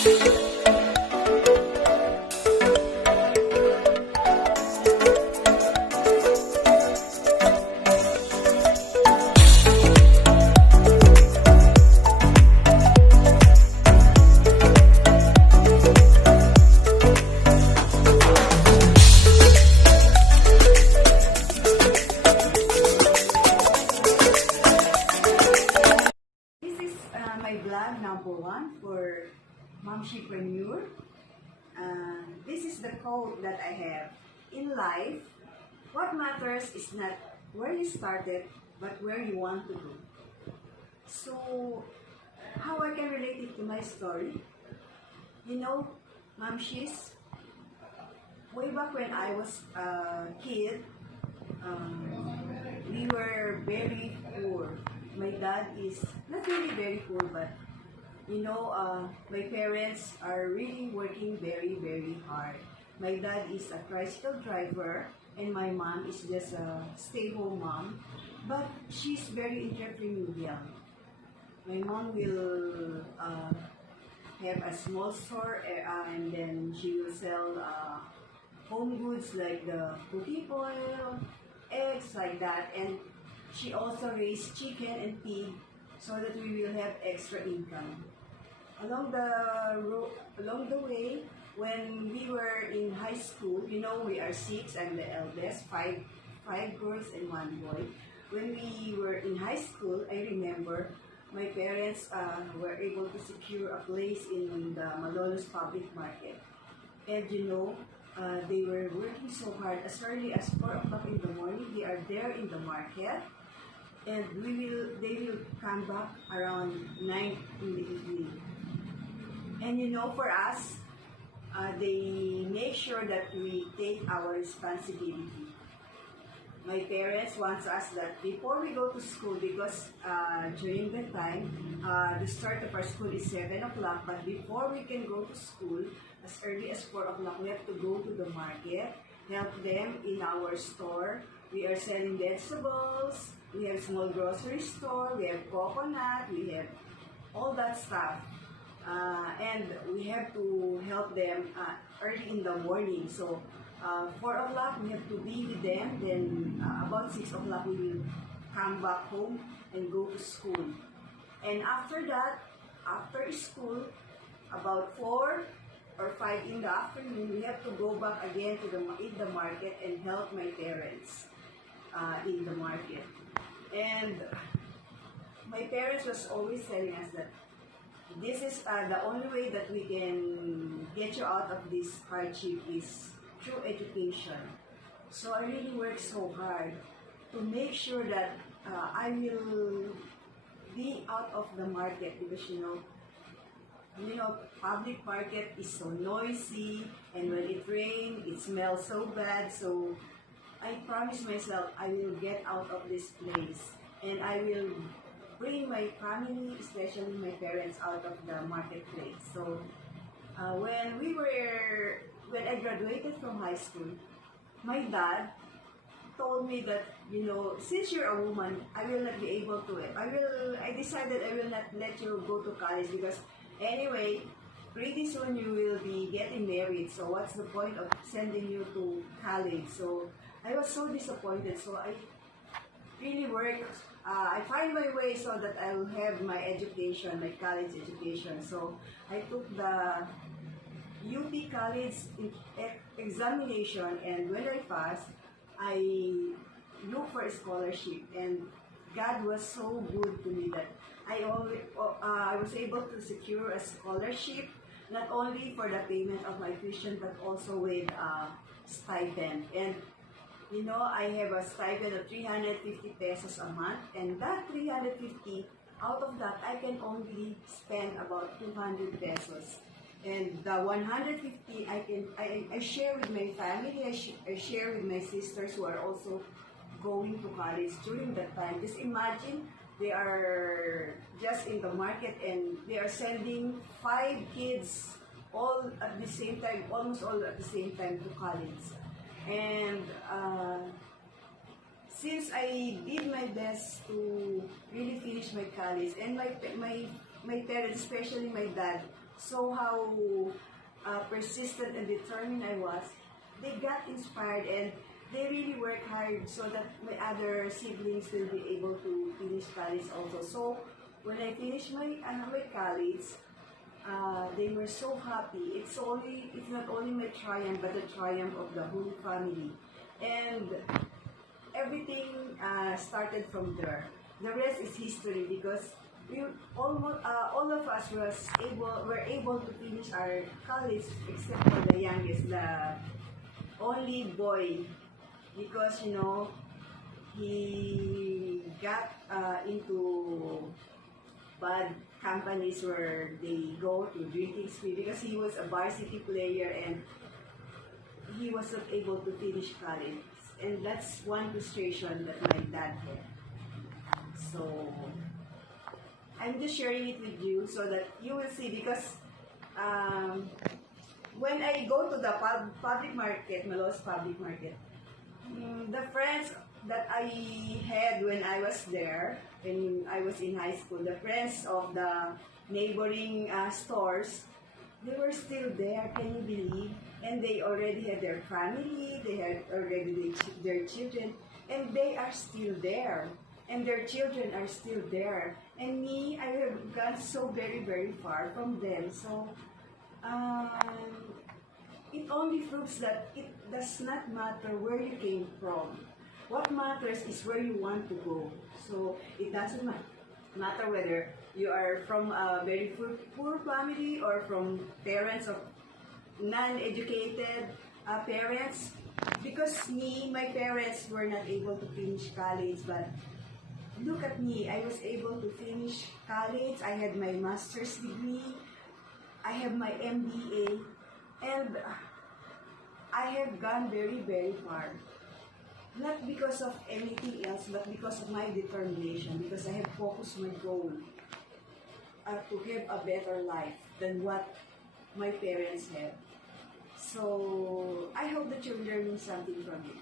My vlog number 1 for Momshipreneur. This is the quote that I have. In life, what matters is not where you started, but where you want to go. So, how I can relate it to my story? You know, Momshies, way back when I was a kid, we were very poor. My dad is not really very poor, but my parents are really working very, very hard. My dad is a tricycle driver, and my mom is just a stay-home mom, but she's very entrepreneurial. My mom will have a small store, and then she will sell home goods like the cooking oil, eggs like that, and she also raised chicken and pig so that we will have extra income. Along the way, when we were in high school, we are six. I'm the eldest, five girls and one boy. When we were in high school, I remember my parents were able to secure a place in the Malolos Public Market. And they were working so hard. As early as 4 o'clock in the morning, they are there in the market. And they will come back around 9 in the evening. And for us, they make sure that we take our responsibility. My parents want us that before we go to school, because during that time, the start of our school is 7 o'clock, but before we can go to school, as early as 4 o'clock, we have to go to the market, help them in our store. We are selling vegetables, we have small grocery store, we have coconut, we have all that stuff. And we have to help them early in the morning. So 4 o'clock we have to be with them, then about 6 o'clock we will come back home and go to school. And after that, after school, about 4 or 5 in the afternoon, we have to go back again to the market and help my parents in the market. And my parents was always telling us that this is the only way that we can get you out of this hardship is through education. So I really work so hard to make sure that I will be out of the market, because public market is so noisy, and when it rains, it smells so bad. So I promise myself I will get out of this place, and I will bring my family, especially my parents, out of the marketplace. So when I graduated from high school, my dad told me that, since you're a woman, I will not be able to. I decided I will not let you go to college, because anyway, pretty soon you will be getting married. So what's the point of sending you to college? So I was so disappointed. So I really worked. I find my way so that I will have my education, my college education. So I took the UP College examination, and when I passed, I looked for a scholarship, and God was so good to me that I was able to secure a scholarship, not only for the payment of my tuition, but also with stipend. And I have a stipend of 350 pesos a month, and that 350, out of that, I can only spend about 200 pesos. And the 150, I share with my family, I share with my sisters who are also going to college during that time. Just imagine, they are just in the market, and they are sending 5 kids all at the same time, almost all at the same time, to college. And since I did my best to really finish my college, and my parents, especially my dad, saw how persistent and determined I was, they got inspired and they really work hard so that my other siblings will be able to finish college also. So when I finished my college, they were so happy. It's not only my triumph, but the triumph of the whole family. And everything started from there. The rest is history because we almost all of us were able to finish our college except for the youngest, the only boy, because he got into bad companies where they go to drinking spree because he was a varsity player and he wasn't able to finish college. And that's one frustration that my dad had. So I'm just sharing it with you so that you will see because when I go to the public market, Malolos public market, the friends that I had when I was there, when I was in high school, the friends of the neighboring stores, they were still there, can you believe? And they already had their family, they had already their children, and they are still there. And their children are still there. And me, I have gone so very, very far from them. So, it only proves that it does not matter where you came from. What matters is where you want to go. So it doesn't matter whether you are from a very poor family or from parents of non-educated parents. Because my parents were not able to finish college, but look at me, I was able to finish college. I had my master's degree. I have my MBA. And I have gone very, very far. Not because of anything else, but because of my determination. Because I have focused my goal to have a better life than what my parents had. So, I hope that you're learning something from it.